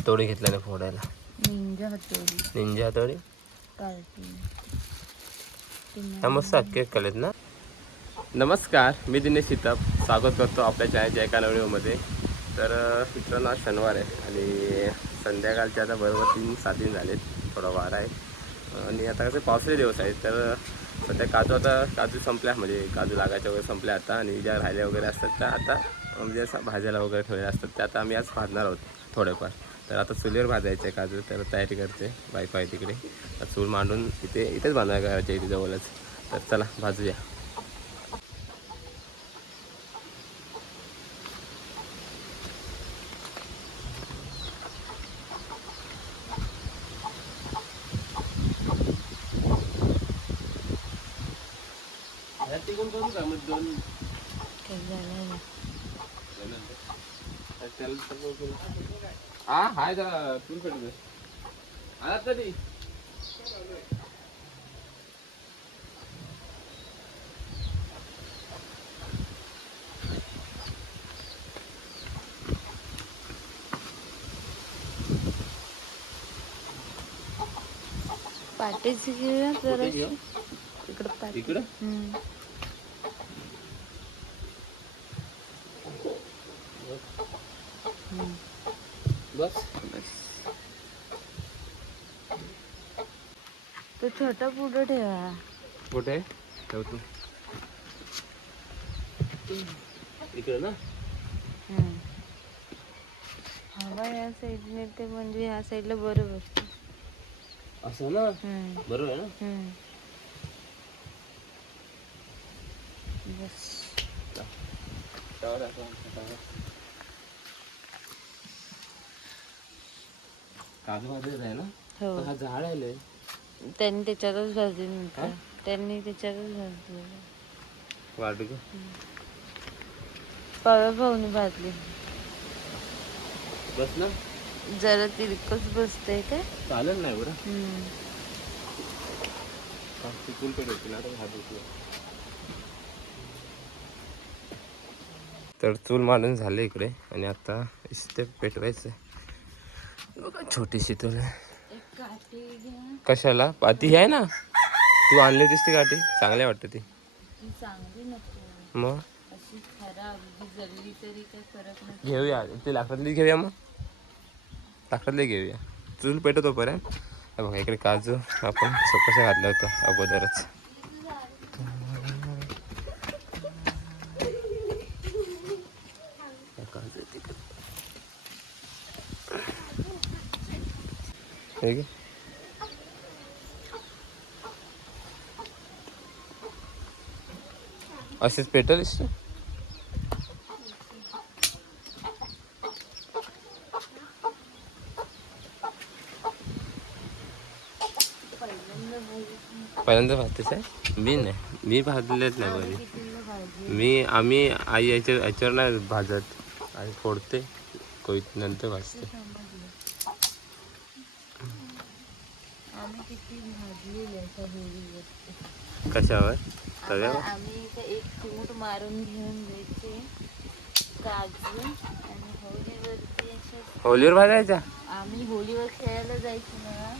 हातोडी घेतल्याने फोडायला. निंजा हातोडी हा मस्त केक कलेत ना. नमस्कार, मी दिनेश सीताप, स्वागत करतो आपल्या चॅनलच्या एका व्हिडिओमध्ये. तर मित्रांनो आज शनिवार आहे आणि संध्याकाळचे आता बरोबर 3-7 झालेत, थोडा वारा आहे आणि आता कसं पावसाचे दिवस आहेत. तर सध्या काजू संपल्या, म्हणजे काजू लागायच्या वगैरे संपल्या आता, आणि ज्या राहिल्या वगैरे असतात त्या आता म्हणजे असं भाज्याला वगैरे ठेवल्या असतात त्या आता आम्ही आज भाजणार आहोत थोडेफार. तर आता चुलीवर भाजायचे आहे काजू, तर तयारी करते बायको आहे तिकडे. चूल मांडून इथेच बांधायला करायचे इथे जवळच. तर चला भाजूया. हा हाय जरा चूल पेटू आला तरी पाटीची घेऊया जरा इकडं इकडं. बस तो छोटा पुढं ठेवा. कुठे ठेवतो इकडे ना. हवा या साईडने ते म्हणजे ह्या साईडला बरं बसतं असं ना. बरोबर आहे ना. बस काजू भाजत आहे ना. हो, हा झाड आहे त्यांनी त्याच्यातच भाजून त्यांनी त्याच्यातच भाजलं. वाटू का पवा भाऊनी भाजली. बस ना जरा तिरकच बसतंय काय चालेल नाही बरं. चूल पेटवते ना तर चूल मांडून झाले इकडे आणि आता इथे पेटवायचं. बघा छोटीशी चूल आहे. कशाला पाती आहे ना, तू आणली होतीस ती काठी, चांगली वाटते ती. चांगली नको मग अशी खराब जल्ली तरी काय फरक नाही. घेऊया ते लाकडातली घेऊया, मग लाकडातली घेऊया. चूल पेटवतो पर्यंत. बघा इकडे काजू आपण कशा घातलं होतं अगोदरच. असेच पेटल पहिल्यांदा भाजतेच आहे. मी नाही, मी भाजलेच नाही बरी. आम्ही आई याच्यावर नाही भाजत, आई फोडते कोयत नंतर भाजते. कशावर तव्यावर आम्ही एक चिमूट मारून घेऊन घ्यायचे काजू आणि होलीवर भाजायच्या. आम्ही होलीवर खेळायला जायचो ना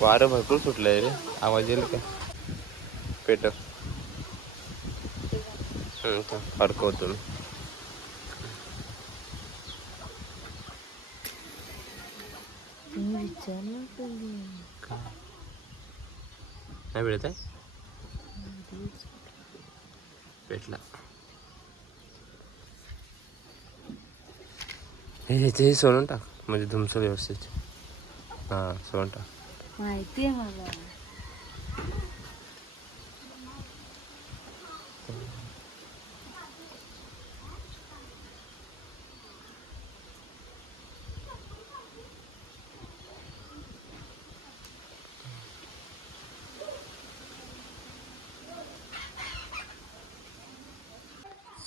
वारं भरपूर सुटलंय रे, आवाज येईल का पेटव. फडकवतो मी. नाही मिळत आहे पेटला. हे सोडून टाक म्हणजे धुमसं व्यवस्थित. हां सोडून टाक. माहिती आहे मला.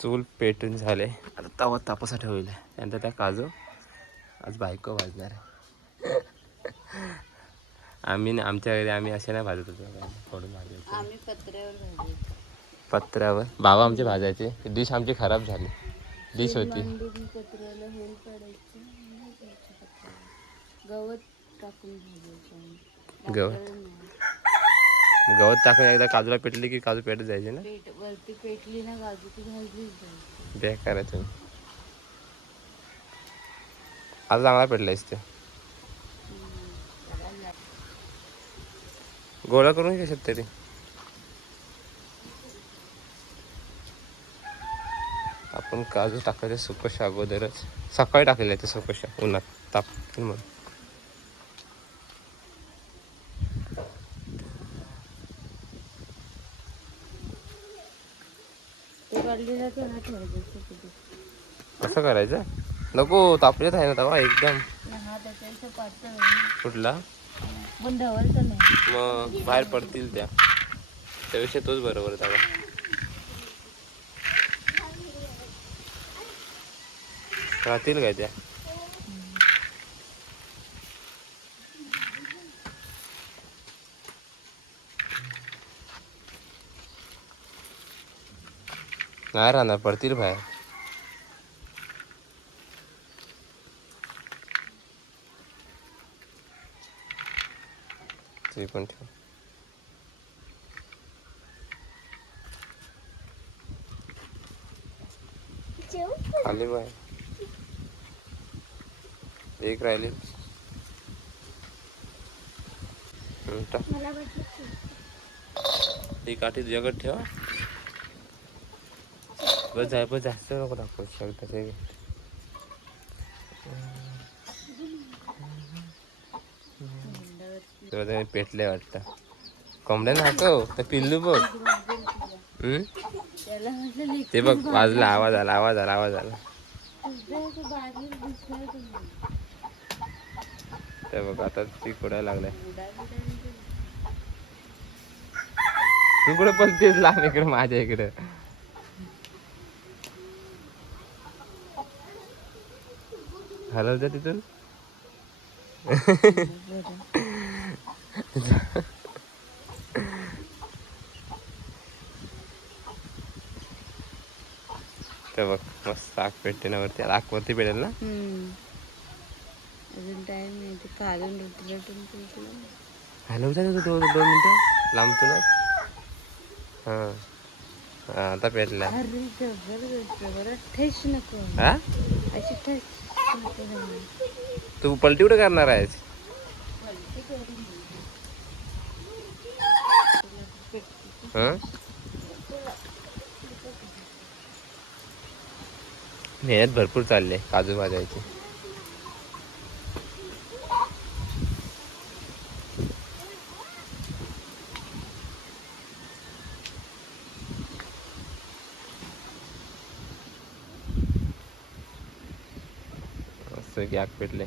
चूल पेटून झाले, आता तवा तापासाठी होईल. त्यानंतर त्या काजू आज बायको भाजणार आहे. आमच्या घरी आम्ही असे नाही भाजत होतो, फोडून भाजायचं. आम्ही पत्र्यावर भाजायचो. पत्र्यावर बाबा आमचे भाजायचे. डिश आमची खराब झाली. डिश होती पत्र्याला होल पाडायचं आणि घ्यायचं पत्र्याला. गवत टाकून भाजायचं. गवत गवत टाकून एकदा काजूला पेटली की काजू पेटत जायचे ना. वरती पेटली ना काजू ती भाजलीच जायची. बेकार आहे. आज चांगला पेटलायस ते. गोळा करून घे तरी. आपण काजू टाकायचे सुकशा अगोदरच. सकाळी टाकलेले ते सुकशा उन्हात तापतील म्हणून. कसं करायचं? नको तापलेत आहे ना तवा एकदम. कुठला पण ढवळत नाही. मग बाहेर पडतील त्या. त्यापेक्षा तोच बरोबर तवा. राहतील काय त्या? नाही राहणार, पडतील बाहेर. ते पण ठेव. खाली बाहेर एक राहिली. ती काठी तुझ्याकडे ठेवा. बस जाय, बस जास्त नको दाखवू शकता. पेटले वाटतं. कोंबड्या नाकव तर पिल्लू बघ. ते बघ वाजला, आवाज आला, आवाज आला, आवाज आला. ते बघ आता ती खोडायला लागलाय. तू कुठे पलतेस लांब इकडे माझ्या इकडे. हलव जा तिथून. ते बघ मस्त आग पेटते ना वरती. आग वरती पेटेल ना. अजून टाइम नाही. ते काढून रुटून हॅलो जा 2 मिनिटं लांबतो ना. हां आता पेटला. ठेच नको. हा अशी ठेच नको. तू पलटी कुठे करणार आहेस? मेहनत भरपूर चालली काजू भाजायची. मस्त की आग पेटले.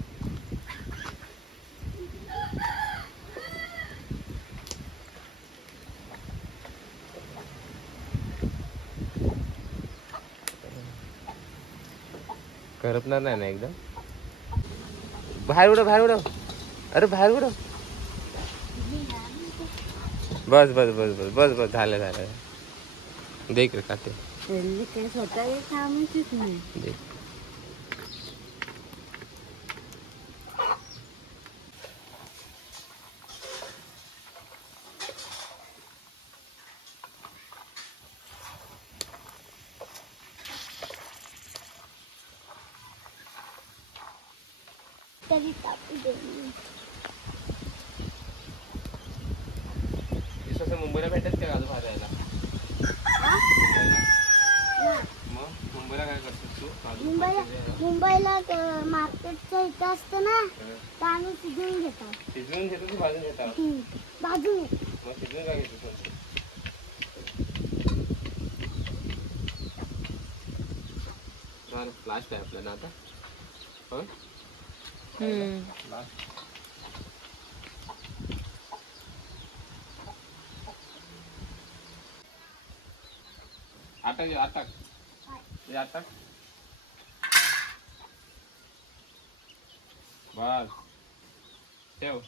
करपणार नाही ना एकदम. बाहेर उडव, बाहेर उडव. अरे बाहेर उडव. बस बस बस बस बस बस झालं झालं. दे इकडे काटे. काय स्वतः कामच नाही. दे. मुंबईला भेटत का काजू भाजायला? मग मुंबईला काय करतेस तू? मुंबईला मार्केटच्या इथं असतं ना, तर आम्ही शिजवून घेतो. शिजवून घेतो की भाजून घेतात? भाजून. मग शिजवून काय घेतो? लास्ट आहे आपल्याला आता. हो लास्ट. अटक अटक अटक. बस ठेव.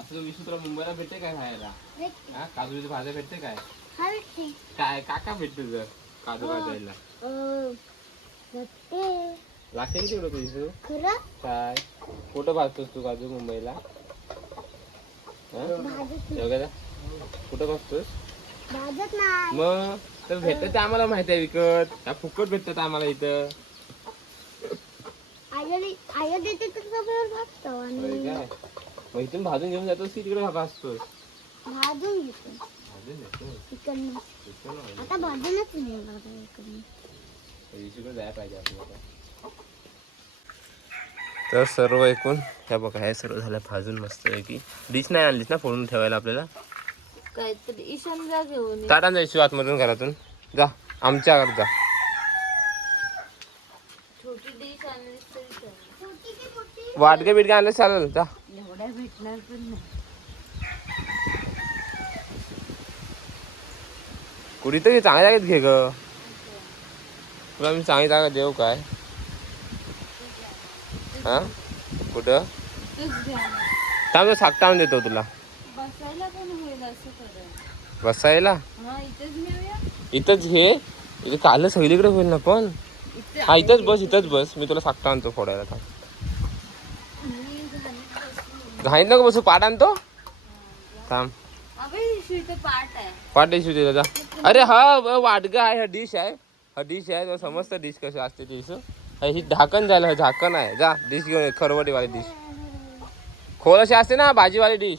असं 20 तुला मुंबईला भेटते काय खायला? भेटते. हा काजूची भाज्या भेटते काय? हा भेटते. काय काका भेटते तुझं काजू भाजायला? भेटते. लागते किती एवढं तुझी? खरं काय कुठं भाजतोस तू काजू मुंबईला? भाजत योग्यता कुठं भाजतोस? भाजत नाही. मग तर भेटत ते आम्हाला माहिती आहे विकत त्या फुकट भेटतात आम्हाला इथं. आया देते तर सगळं भाजतो होय आणि काय मग इथून भाजून घेऊन जातोस की तिकडे भाजतोस? भाजून घेतो भाजून घेतोस इकडनं. इकडं नाही. आता भाजूनच नाही बघा इकडनं. इकडे जायला पाहिजे आपल्याला. तर सर्व ऐकून ह्या बघा हे सर्व झालं भाजून मस्त आहे की डिश नाही आणलीस ना फोडून ठेवायला आपल्याला? काहीतरी ईशान जा घेऊन ये. ताटान जायची आतमधून घरातून जा आमच्या घरात जा. छोटी डिश आणलीस तरी चालेल. छोटी की मोठी? वाटगे बिटगे आणलं चालेल जा. एवढ्या भेटणार पण नाही. कुठे तर चांगल्या जागेत घे ग. तुला मी चांगली जागा देऊ काय? हा कुठं तूच घ्या. थांब साकटा आणून देतो तुला. बसायला पण होईल असं करा. बसायला हा इथेच नेऊया. इथंच घे. इथे काल सगळीकडे होईल ना पण. इथे हा इथंच बस इथंच बस मी तुला साकटा आणतो फोडायला. थांब मी घाणीत बसली. घाईत नको बसू पाट आणतो थांब. अबे इशू इथे पाट आहे. पाट डिश दे जा. अरे हा वाटगा आहे हा डिश आहे. हा डिश आहे तुला समजतं डिश कशी असते डिश. ही झाकण जायला झाकण आहे जा डिश घेऊन ये, खरवटीवाली डिश. खोल अशी असते ना भाजीवाली डिश.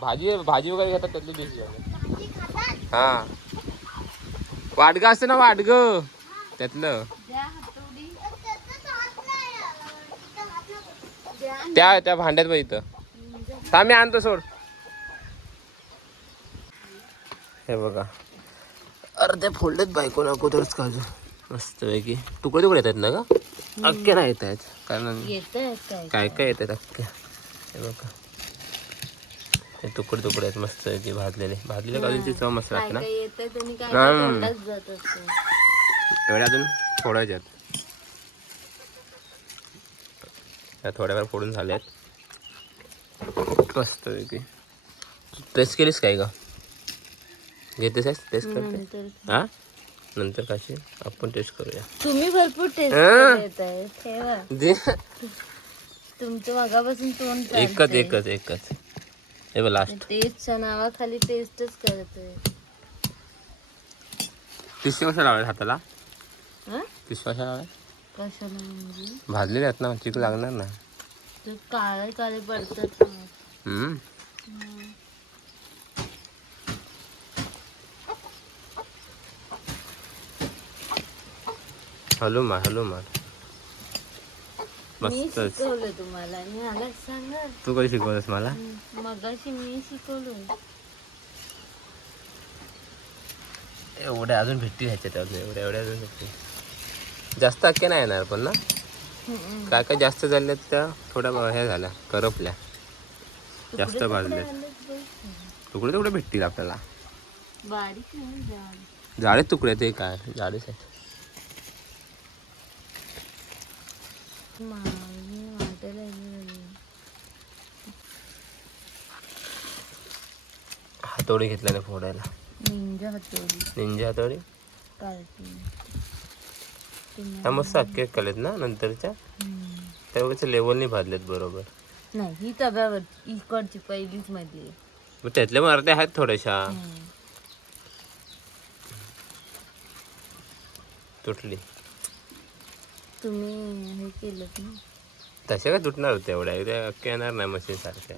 भाजी भाजी वगैरे घेतात त्यातली डिश घेऊन ये. हा वाटगा असते ना वाटग त्यातलं. द्या हातोडी. त्याचाच हात नाही तिथं हात नको. द्या. त्या भांड्यात बघ इथं. थांब मी आणतो सोड. हे बघा अर्धे फोडलेत बायको नको तरच काजू मस्त पैकी तुकडे तुकडे येतात ना का अख्खे नाही येत आहेत कारण येत काय काय काय येतात अख्खे. हे बघा हे तुकडे तुकडे आहेत मस्त पैकी भाजलेल्या काजूची चव मस्त काय लागते ना. काय येतात आणि काय हा. काय तोंडात जात असतं. एवढ्या अजून फोडायच्यात त्या थोड्याफार फोडून झाल्यात मस्त पैकी. टेस्ट केलीस काय का? घेतेस टेस्ट करते नंतर हा नंतर कशी आपण टेस्ट करूया. तुम्ही भरपूर टेस्ट हा. देत आहे ठेवा. जे तुमचं मगापासून तोंड एकच चालतंय. एकच एकच हे बघ लास्ट. टेस्टच्या नावाखाली टेस्टच करतोय. पिशवी कशा लावल्या हाताला? हा? पिशवी कशा लावल्या? कशाला म्हणजे भाजलेले आहेत ना चिकू लागणार ना. ते काळे काळे पडतात ना. हम्म. हॅलो मार मी मस्तच. शिकवलं तुम्हाला आणि मला सांगा. तू कधी शिकवलंस मला? मगाशी मी शिकवलं. एवढ्या अजून भेटतील ह्याच्यात अजून एवढ्या अजून भेटतील. जास्त अख्खे नाही येणार पण ना काय काय जास्त झाल्या त्या थोड्या हे झाल्या करपल्या जास्त भाजल्या. तुकडे तुकडे भेटतील आपल्याला. बारीक नाही जाड. झाडे तुकडे ते काय झाडेच आहेत. वाटायला हातोडी घेतल्याने फोडायला. निंजा हातोडी निंजा हातोडी काढते. त्या मस्त अख्खे केलेत ना नंतरच्या त्यावेळेच्या लेवलनी भाजलेत बरोबर. नाही ही तव्यावर इकडची पहिलीच मध्ये आहे. मग त्यातले पण अर्धे आहेत थोड्याशा तुटली. तुम्ही हे केलं ना. तशा काय तुटणार होत्या एवढ्या त्या अख्ख्या येणार नाही मशीन सारख्या.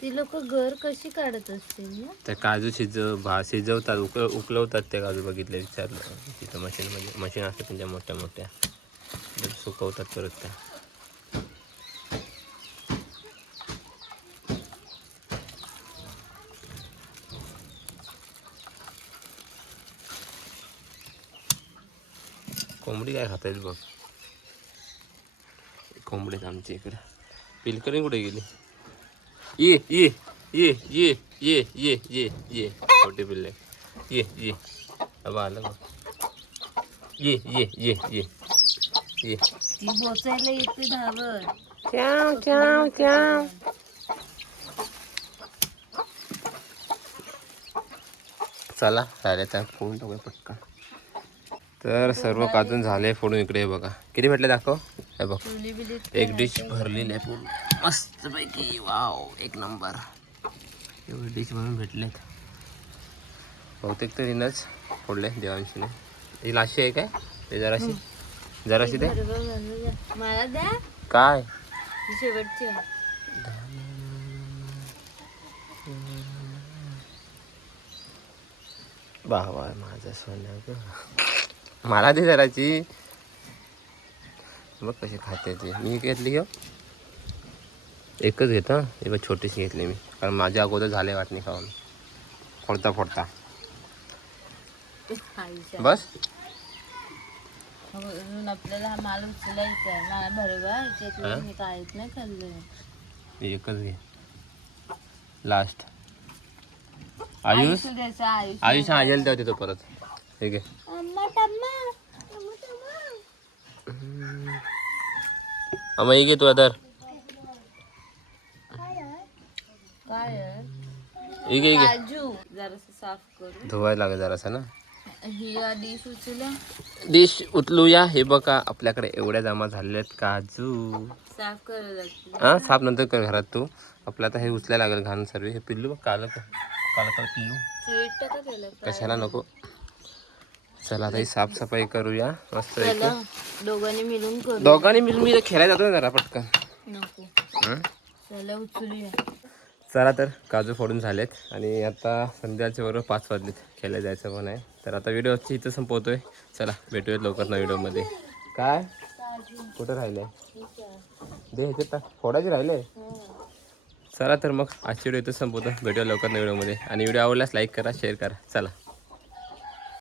ती लोक घर कशी काढत असतील ना. त्या काजू शिजवतात उकलवतात त्या काजू बघितले विचारलं तिथं मशीनमध्ये मशीन असतात त्यांच्या मोठ्या मोठ्या सुकवतात परत त्या. कोंबडी काय खातायत बघ. कोंबडीच आमच्या इकडे. पिलकरी कुठे गेली? ये ये ये ये ये ये ये ये छोटे पिल्ले ये ये अब आलं बघ. ये ये ये ये ये ती बोचायला येते धावत. च्याव च्याव च्याव. चला राहिल्या फोडून टाकूया पटकन. तर सर्व काजून झाले फोडून. इकडे हे बघा किती भेटले दाखव. हे बघ चुली बिली एक डिश भरलेली आहे पूर्ण मस्त पैकी. वाव एक नंबर. एवढे डिश भरून भेटलेत. बहुतेक तर हिनंच फोडले देवांशीने. ही लाशी आहे काय ते जराशी जराशी दे. मला द्या काय ही शेवटची आहे. बाबा माझं सोनं ग. मला दे जराची. बघ कशी खाते ती. मी घेतली घेऊ एकच घेत हां. हे बघ छोटीशी घेतली मी कारण माझ्या अगोदर झाले वाटणी खाऊन फोडता फोडता. आईच्या. बस अजून आपल्याला हा माल उचलायचा आहे. मला बरोबर याच्यातलं मी काहीच नाही खाल्लं. एकच घे लास्ट. आयुष द्यायचा आयुष. आयुष आजेल तेव्हा तिथं परत. हे घे. अम्मा ही घे तू अदर. काय आहे? ही घे घे. काजू जरासं साफ करू. धुवायला लागेल जरासं ना. ही डिश उचला डिश उचलूया. हे बघा आपल्याकडे एवढ्या जमा झालेल्या आहेत काजू. साफ करायला लागते. हां साफ नंतर कर घरात तू. आपलं आता हे उचलायला लागेल घाण सर्व. हे पिल्लू बघ कालं कालं पिल्लू. स्वीट टाका त्याला. कशाला नको. चला आता ही साफसफाई करूया मस्त. चला दोघांनी मिळून करू. दोघांनी मिळून मी खेळायला जातो ना जरा पटकन. नको हं? चला उचलूया. चला तर काजू फोडून झालेत आणि आता संध्याच्या बरोबर 5 वाजलेत. खेळायला जायचं पण आहे. तर आता व्हिडिओची इथं संपवतोय. चला भेटूयात लवकर ना व्हिडिओमध्ये. काय कुठं राहिलंय दे ह्याच्यात टाक. फोडायचे राहिले. चला तर मग आजची व्हिडिओ इथं संपवतो. भेटूया लवकर ना व्हिडिओमध्ये. आणि व्हिडिओ आवडल्यास लाईक करा शेअर करा. चला.